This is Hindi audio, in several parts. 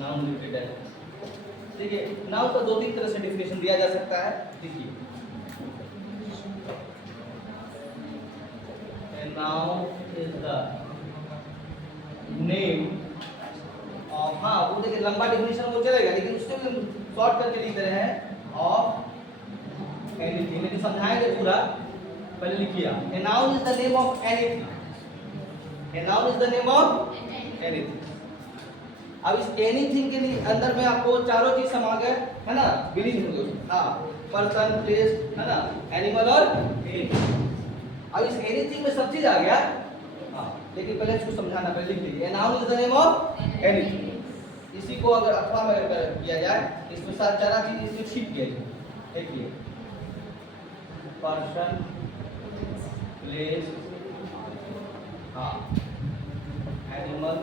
नाउन रिपीटेड है। ठीक है, नाउन का दो तीन तरह से डिफिनेशन दिया जा सकता है। देखिए, noun is the name of, हाँ वो देखिए लंबा डिफिनेशन वो चलेगा, लेकिन उससे भी हम शॉर्ट करके लिख रहे हैं ऑफ एनीथिंग। लेकिन समझाएंगे पूरा, पहले लिखिए। ए noun is the name of anything. A noun is the name of anything. अब इस एनीथिंग के लिए अंदर में आपको चारों चीज समा गए, है ना, बिलीव हो गए, हाँ, पर्सन, प्लेस, है ना, एनिमल और एनीथिंग। अब इस एनीथिंग में सब चीज आ गया, हाँ, लेकिन पहले इसको समझाना, पहले लिख लीजिए। Noun is the name of anything. इसी को अगर अथवा में अगर किया जाए, इसमें सात चार चीज इसमें छिप गई। देखिए, पर्सन, प्लेस, हाँ, एनिमल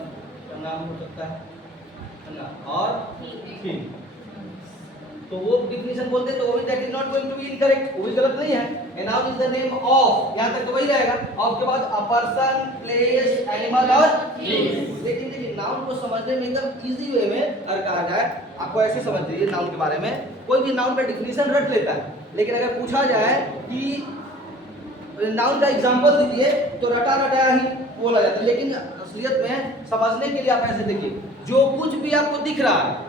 का नाम हो सकता है ना, और थिंग। तो वो डिफिनेशन बोलते तो वो भी that is not going to be incorrect, वो भी गलत नहीं है। A noun is the name of, यहां तक तो वही रहेगा। ऑफ के बाद अ पर्सन, प्लेस, एनिमल और थिंग। लेकिन देखिए, नाउन को समझने में एकदम इजी वे में अगर कहा जाए, आपको ऐसे समझ लीजिए नाउन के बारे में, कोई भी नाउन का डिफिनेशन रट लेता है, लेकिन अगर पूछा जाए कि नाउन का एग्जांपल दीजिए तो रटा रटाया ही बोला जाता है। लेकिन असलियत में समझने के लिए आप ऐसे देखिए, जो कुछ भी आपको दिख रहा है,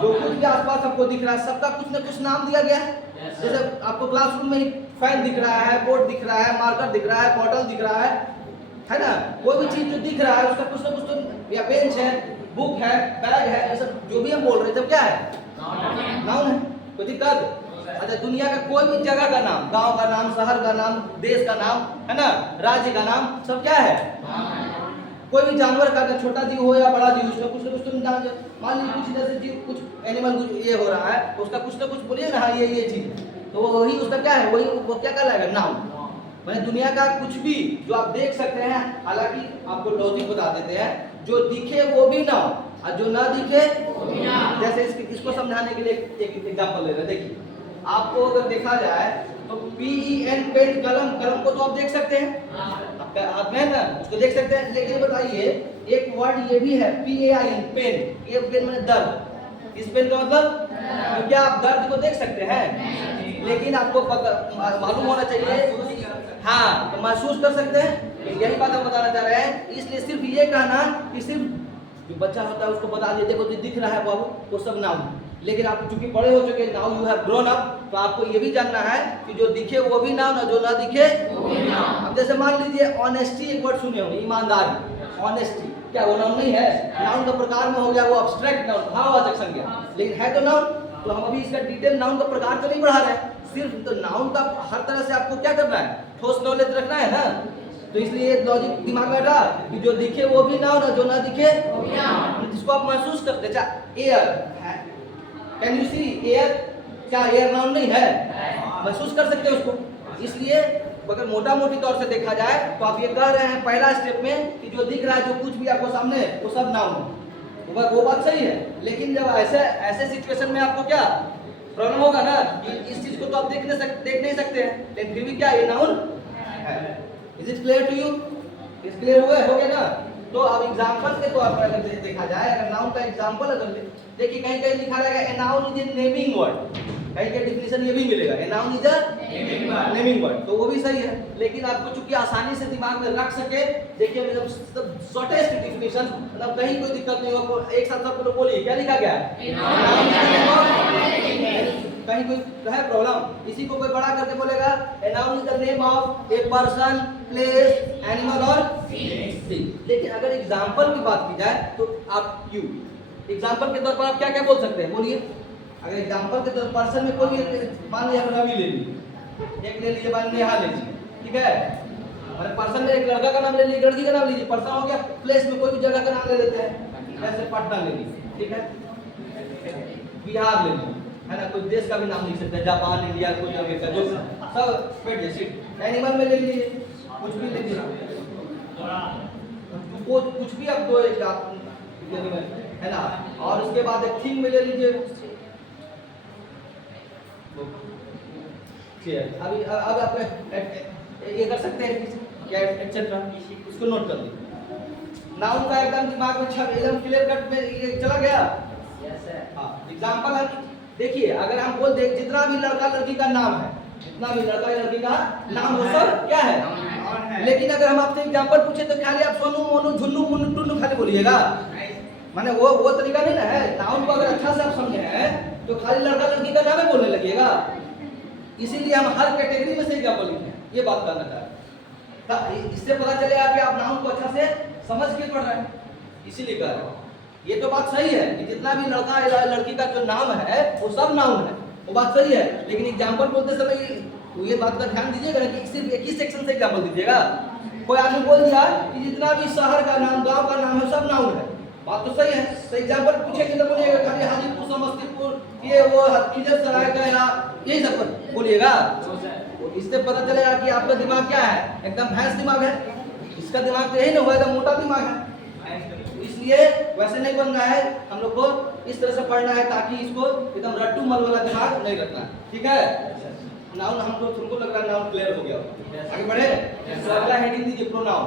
जो कुछ भी आसपास आपको दिख रहा है, सबका कुछ न कुछ नाम दिया गया है। जैसे आपको क्लासरूम में ही फैन दिख रहा है, बोर्ड दिख रहा है, मार्कर दिख रहा है, बॉटल दिख रहा है ना, कोई भी चीज जो दिख रहा है उसका कुछ न कुछ तो, या बेंच है, बुक है, बैग है, ये सब जो भी हम बोल रहे थे क्या है, नाउन है। कोई दिक्कत? अच्छा, दुनिया का कोई भी जगह का नाम, गांव का नाम, शहर का नाम, देश का नाम, है ना, राज्य का नाम, सब क्या है, कोई भी जानवर का, छोटा जीव हो या बड़ा जीव, उसका कुछ ना कुछ तुम जान, मान लीजिए कुछ इधर से जीव, कुछ एनिमल कुछ ये हो रहा है, उसका कुछ ना कुछ बोलिए ना, हाँ ये चीज, तो वही उसका क्या है, वही वो क्या कहलाएगा, नाउन। मैंने दुनिया का कुछ भी जो आप देख सकते हैं, हालांकि आपको लॉजिक बता देते हैं, जो दिखे वो भी नाउन और जो ना दिखे वो भी नाउन। जैसे इसको समझाने के लिए एक एग्जांपल ले रहे हैं। देखिए, आपको अगर देखा जाए तो PEN पेन, कलम, कलम को तो आप देख सकते हैं, आपका हाथ में है ना, उसको देख सकते हैं। लेकिन बताइए, एक वर्ड ये भी है PAIN, पेन, ये पेन माने दर्द। इस पेन का मतलब, तो क्या आप दर्द को देख सकते हैं? लेकिन आपको मालूम होना चाहिए, हाँ, तो महसूस कर सकते हैं। यही बात हम बताना चाह रहे हैं। इसलिए सिर्फ ये कहना कि सिर्फ जो बच्चा होता है उसको बता दिए, देखो जो दिख रहा है बाबू, वो सब नाउन। लेकिन आप चूंकि बड़े हो चुके, now you have grown up, तो आपको ये भी जानना है कि जो दिखे वो भी नाउन और जो ना दिखे वो भी नाउन। अब जैसे मान लीजिए ऑनेस्टी, एक वर्ड सुने होंगे, ईमानदारी, ऑनेस्टी, क्या वो नाउन नहीं है? नाउन का प्रकार में हो गया वो अब्स्ट्रैक्ट नाउन, भाववाचक संज्ञा, लेकिन है तो नाउन। तो हम अभी इसका डिटेल नाउन का प्रकार तो नहीं बढ़ा रहे हैं, सिर्फ तो नाउन का हर तरह से आपको क्या करना है, ठोस नॉलेज रखना है ना। तो इसलिए लॉजिक दिमाग में बैठा कि जो दिखे वो भी नाउन और जो ना दिखे वो भी नाउन, जिसको आप महसूस करते। अच्छा, एयर है, कैन यू सी एयर, क्या एयर नाउन नहीं है? महसूस कर सकते हैं उसको। इसलिए अगर मोटा मोटी तौर से देखा जाए तो आप ये कह रहे हैं पहला स्टेप में कि जो दिख रहा है, जो कुछ भी आपको सामने, वो सब नाउन है। वो बात सही है, लेकिन जब ऐसे सिचुएशन में आपको क्या प्रॉब्लम होगा ना, कि इस चीज को तो आप देख नहीं सकते हैं, लेकिन फिर भी क्या ये नाउन है। Is it clear to you? Is clear हो गया ना? तो अब एग्जांपल के तौर पर अगर देखा जाए, अगर नाउन का एग्जांपल अगर देखिए, कहीं कहीं लिखा रहेगा ए noun is a naming word, कहीं का डिफिनेशन ये भी मिलेगा, ए noun is a naming word, तो वो भी सही है। लेकिन आपको चूंकि आसानी से दिमाग में रख सके, देखिए मतलब शॉर्टेस्ट डिफिनेशन, मतलब कहीं कोई दिक्कत नहीं हो, एक साथ सब लोग बोलिए, क्या लिखा गया है? कहीं कोई है प्रॉब्लम? इसी को कोई बड़ा करके बोलेगा, ए noun is the name of a person, place, animal और थिंग। लेकिन अगर एग्जांपल की बात की जाए तो आप यू एग्जांपल के तौर पर आप क्या क्या बोल सकते हैं, बोलिए। अगर एग्जांपल के तौर पर पर्सन में कोई मान लीजिए रवि ले लीजिए, एक ले लीजिए, मान नेहा ले लीजिए, ठीक है। अरे पर्सन में एक लड़का का नाम ले लीजिए, लड़की का नाम लीजिए, पर्सन हो गया। प्लेस में कोई भी जगह का नाम ले लेते हैं, जैसे पटना ले लीजिए, ठीक है, बिहार ले लीजिए, है ना, कोई देश का भी नाम लिख सकते हैं, जापान, इंडिया, कोई अमेरिका, जो सब बैठ जाए। एनिमल में ले लीजिए, कुछ भी ले लीजिए, कुछ भी आप दो एनिमल, है ना। और उसके बाद एक थिंग में ले लीजिए, अभी अब आप ये कर सकते हैं क्या, एटसेट्रा, इसको नोट कर लीजिए। नाउन का एकदम दिमाग में एकदम क्लियर कट में चला गया। हाँ एग्जाम्पल है। देखिए अगर हम बोल दे जितना भी लड़का लड़की का नाम है, जितना भी लड़का लड़की का नाम हो सब क्या है, लेकिन अगर हम आपसे एग्जाम्पल पूछे तो खाली आप सोनू मोनू झुन्नू मुन्नू टुन्नू खाली बोलिएगा, माने वो तरीका नहीं ना है। नाउन को अगर अच्छा से आप समझे हैं तो खाली लड़का लड़की का नाम ही बोलने लगिएगा। इसीलिए हम हर कैटेगरी में से एग्जाम्पल लिखे हैं, ये बात करना चाह रहे हैं। इससे पता चलेगा कि आप नाउन को अच्छा से समझ के पढ़ रहे हैं, इसीलिए कह रहे हैं। ये तो बात सही है कि जितना भी लड़का या लड़की का जो नाम है वो सब नाउन है, वो बात सही है। लेकिन एग्जाम्पल बोलते समय तो ये बात का ध्यान दीजिएगा कि सिर्फ एक ही सेक्शन से एग्जाम्पल दीजिएगा। कोई आदमी बोल दिया कि जितना भी शहर का नाम गांव का नाम है सब नाउन है, बात तो सही है। तो एग्जाम्पल पूछेंगे तो बोलिएगा खाली हाजीपुर समस्तीपुर ये वो खिजरसराय गया यही सब बोलिएगा। इससे पता चलेगा कि आपका दिमाग क्या है, एकदम भैंस दिमाग है। इसका दिमाग तो यही ना हुआ, एकदम मोटा दिमाग है। इसलिए वैसे नहीं बनना है, हम लोग को इस तरह से पढ़ना है ताकि इसको एकदम रट्टू मल वाला दिमाग नहीं रखना, ठीक है। नाउन हमको तुमको लग रहा है नाउन क्लियर हो गया, आगे बढ़े। तो अगला हेडिंग दीजिए प्रोनाउन।